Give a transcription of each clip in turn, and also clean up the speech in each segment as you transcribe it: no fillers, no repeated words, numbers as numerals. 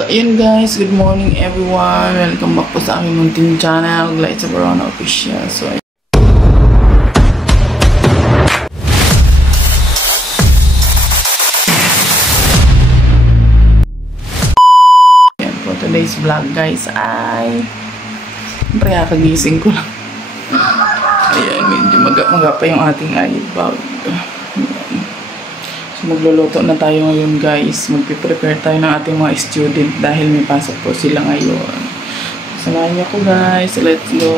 So, ayun guys, good morning everyone. Welcome back po sa aking munting channel, Glyza Verona Official. So, ayan po, today's vlog guys ay siyempre kakagising ko lang. Ayan, medyo maga pa yung ating eyebag. So, magluluto na tayo ngayon guys. Magpiprepare tayo ng ating mga student dahil may pasok po sila ngayon. Samahan niyo ko guys. Let's go.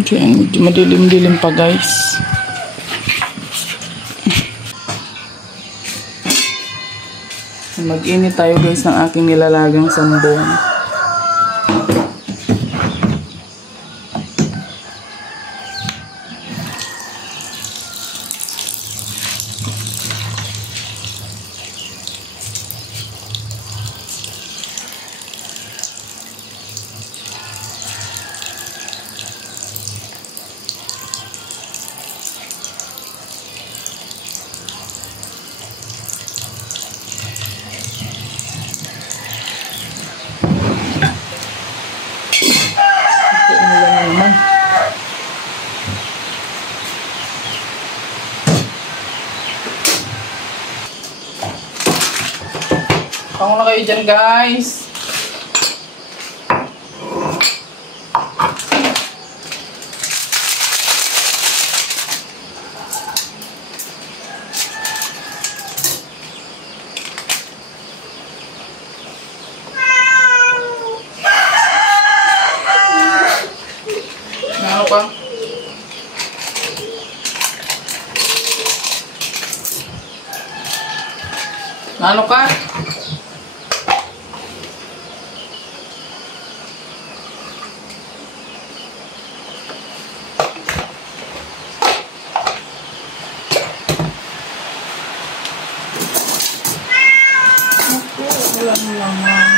Okay, medyo madilim-dilim pa guys. Mag-init tayo guys ng aking nilalagang sambong. Pango na kayo dyan guys. Ano pa? Ano ka? Wala naman.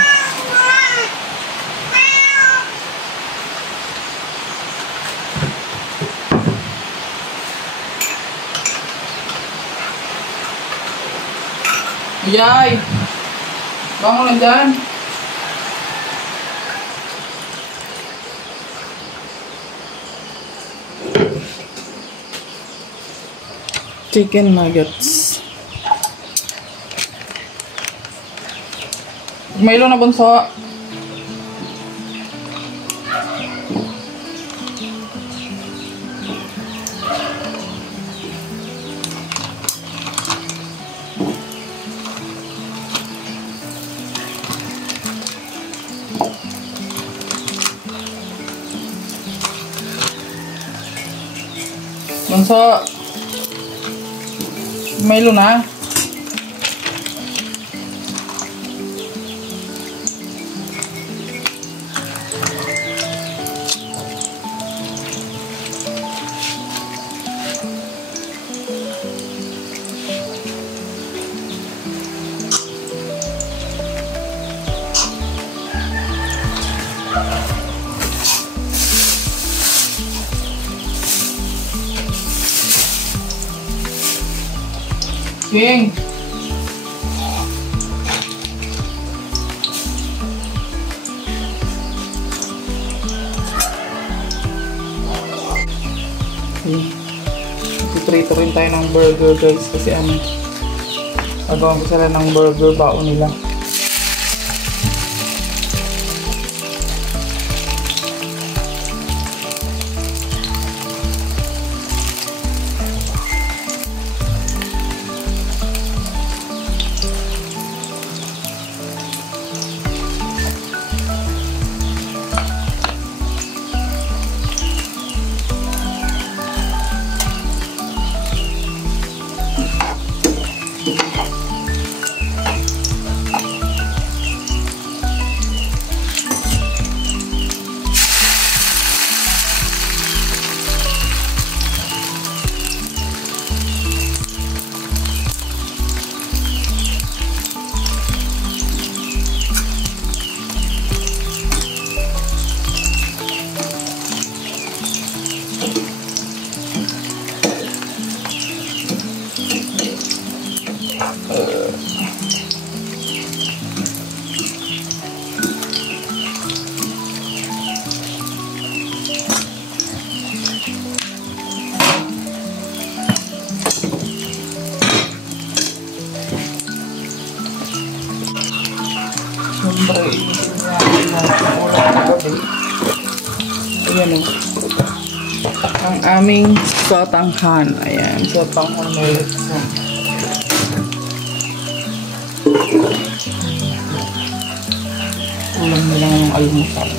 Yay! Bangon lang dyan. Chicken nuggets. Milo na bunso. Bunso. Milo na. King. Prito rin tayo ng burger guys kasi agawan ko sila ng burger baon nila. Siyempre, ayan o. Ang aming sotanghan. Ayan, sotanghan na lechon. Ulam na lang ng almusal.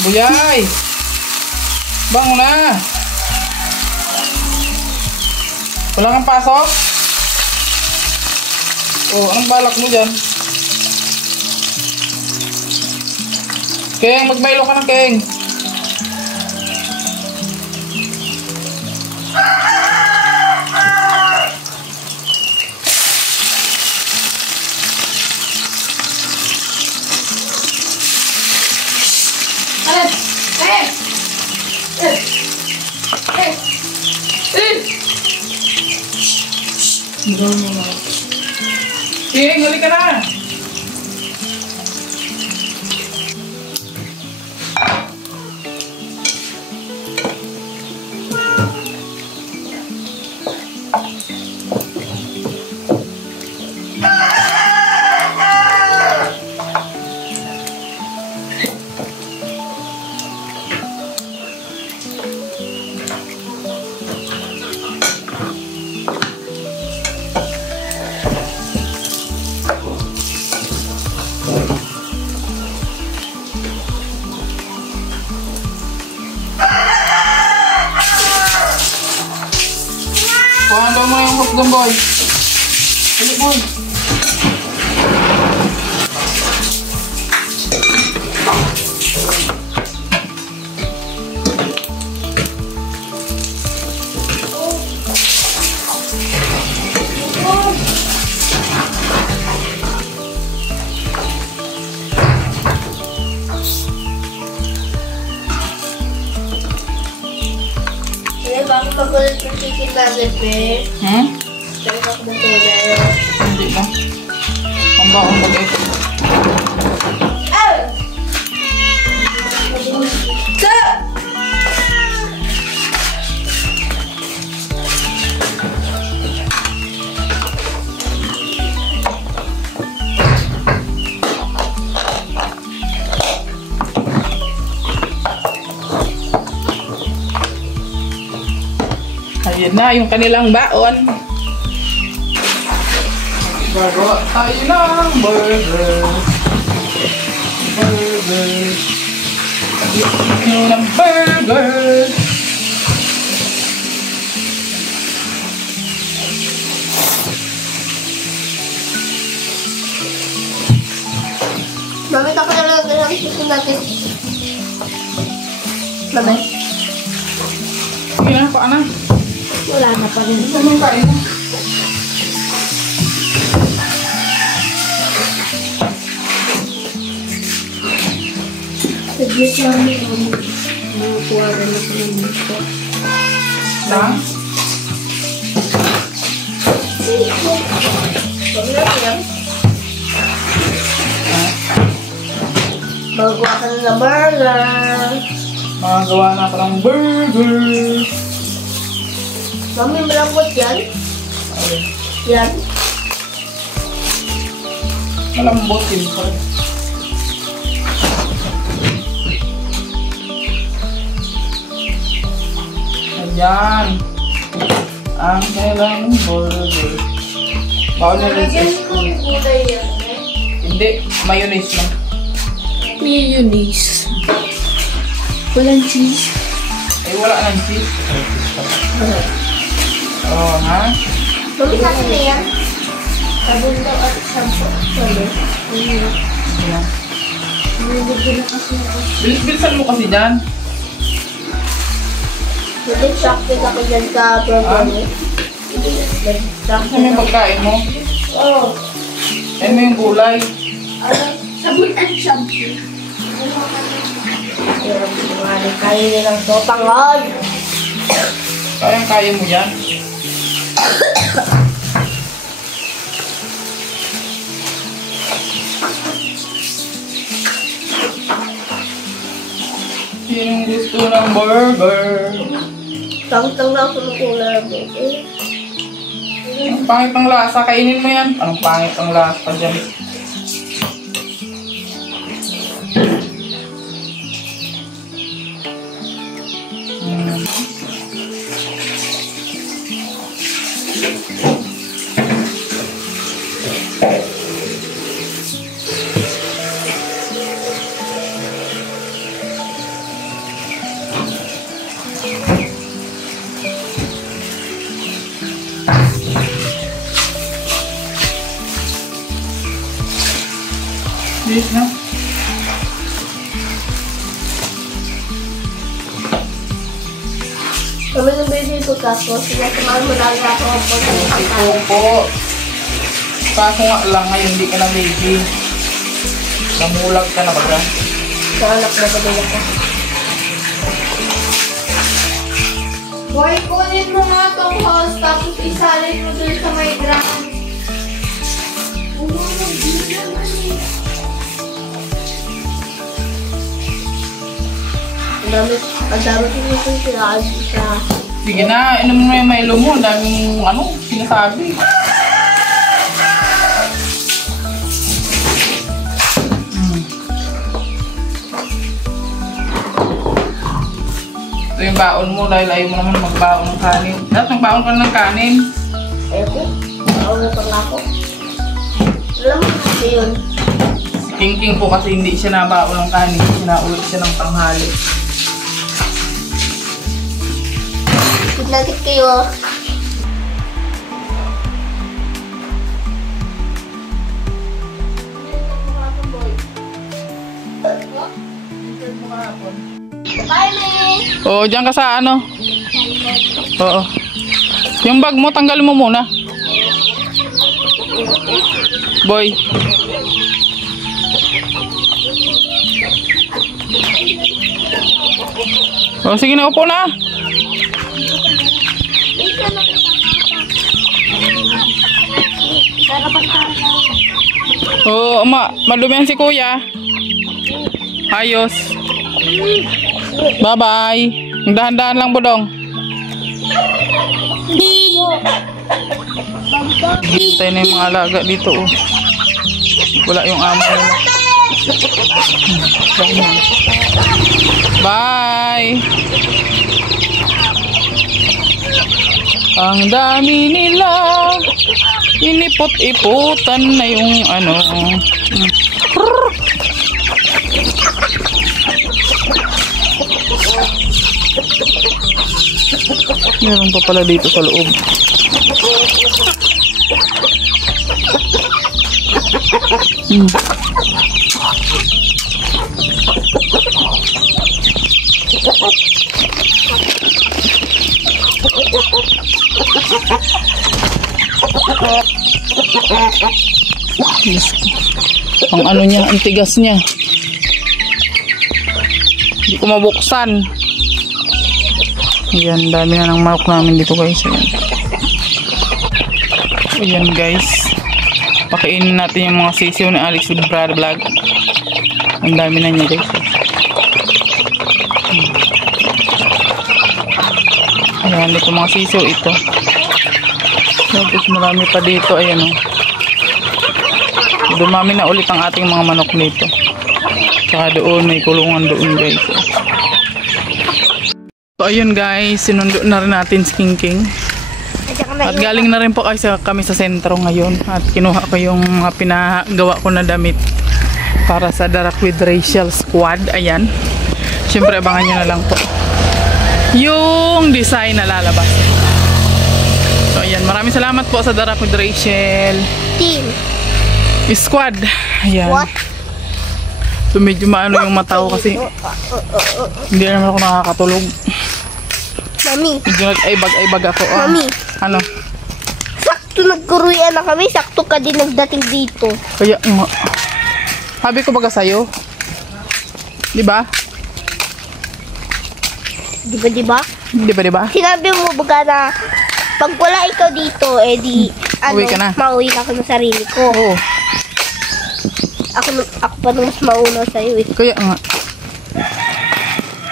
Buyay! Bango na! Wala kang pasok? Oh, anong balak mo dyan? Keng, magmailo ka ng Keng! Keng, halika na! Kuhaan mo yung hotdog, boy. Dali, boy. Bakit magulit yung chicken nugget, be? Kaya bakit magulit? Hindi na. Ang baong bagay. Ah! Ka! Ayan na, yung kanilang baon. Gagawa tayo ng burger. Burger. Gagawa tayo ng burger. Mami, ako na lang ang chicken nugget. Mami? Sige na, paan na. Wala na pa rin. Ito nung kain mo. Saglit lang mga kuwara na ko ng dito. Lang? Huwag na yan. Magawa ka na burger. Magagawa na ako ng burger. Mami, malambot yan. Okay. Yan. Malambot yun pa. Ayan. Ang kailang burger. Bawal na rin sa spoon. Gulay yan, eh. Hindi, mayonnaise lang. Mayonnaise. Walang cheese. Eh, wala nang cheese. Oh, ha? Mami, kasi na yan. Sabon daw at shampoo. Sabi. Ayan. Nilibigyan na kasi ako. Bilisan mo kasi dyan. Nag-shopping ako dyan sa program. Ano yung pagkain mo? Oo. Ano yung gulay? Sabon at shampoo. Kaya nilang to, pangod. Kaya mo yan. Sinong gusto ng burger? Tang-tang na ako ng kulay mo. Ang pangit ng lasa, kainin mo yan. Anong pangit ang lasa dyan? Yes, no? Kami ng baby ko tapos, sinasamahan mo lang ako po. Ito po. Kaso nga lang ngayon, hindi ka na baby. Namulag ka na ba dyan? Sa anak na ba ako? Boy, kunin mo nga itong hose tapos isalin mo dun sa may ground. Hindi naman eh. Ang dami ko nito sinabi sa... Sige na, inom mo na yung Milo mo. Ang daming, sinasabi. Ito yung baon mo dahil ayaw mo naman magbaon ng kanin. Dapat magbaon ka ng kanin. Ayoko. Ako na pang ako. Alam mo kasi yun. Si King po kasi hindi siya nabaon ng kanin. Sinaulit siya ng tanghali. Nagit kayo. Bye, May! Oo, dyan ka sa ano? Oo. Yung bag mo, tanggalin mo muna. Boy. O, sige na, upo na. Oo, madumihan si kuya. Ayos. Bye-bye. Dahan-dahan lang, Budong. Hintay na yung mga alaga dito. Oh. Wala yung amo nila. Bye! Ang dami nila. Inipot-iputan na yung ano. Meron pa pala dito sa loob. Ang ano niya, ang tigas niya. Hindi ko mabuksan. Ayan, dami na ng manok namin dito guys. Ayan. Ayan guys. Pakainin natin yung mga sisiyo ni Alex with Brad Vlog. Ang dami na niya guys. Ayan, ito mga sisiyo ito. Tapos marami pa dito. Ayan o. Dumami na ulit ang ating mga manok dito. Saka doon, may kulungan doon guys. So ayun guys, sinundo na rin natin si King. At galing na rin po kami sa sentro ngayon. At kinuha ko yung mga pinagawa ko na damit para sa Darak with Rachel Squad. Ayan. Siyempre abangan nyo na lang po yung design na lalabas. So ayan, maraming salamat po sa Darak with Rachel. Team. Squad. Ayan. What? So medyo maano yung mata ko kasi hindi naman ako nakakatulog. Mami. Medyo nag-aibag-aibag ako. Mami. Ano? Sakto nagkuruyan na kami. Sakto ka din nagdating dito. Kaya nga. Sabi ko baga sa'yo. Diba? Diba? Diba? Sinabi mo baga na pag wala ikaw dito, di Uwi ka na. mauwi na ako ng sarili ko. Oo. Ako pa nung mas mauna sa'yo eh. Kaya nga.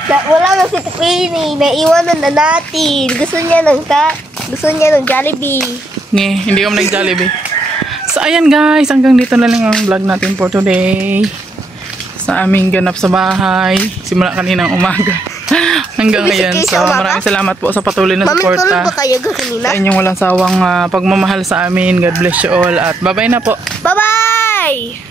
Wala na si Queenie. Naiwanan na natin. Gusto niya ng Jollibee. Hindi kami nag-Jollibee. So ayan guys, hanggang dito na lang ang vlog natin for today. Sa aming ganap sa bahay. Simula kaninang umaga. Hanggang ngayon. So maraming salamat po sa patuloy na Mami, tulog suporta. ba kayo kanina? Sa inyong walang sawang pagmamahal sa amin. God bless you all. At bye-bye na po. Bye-bye!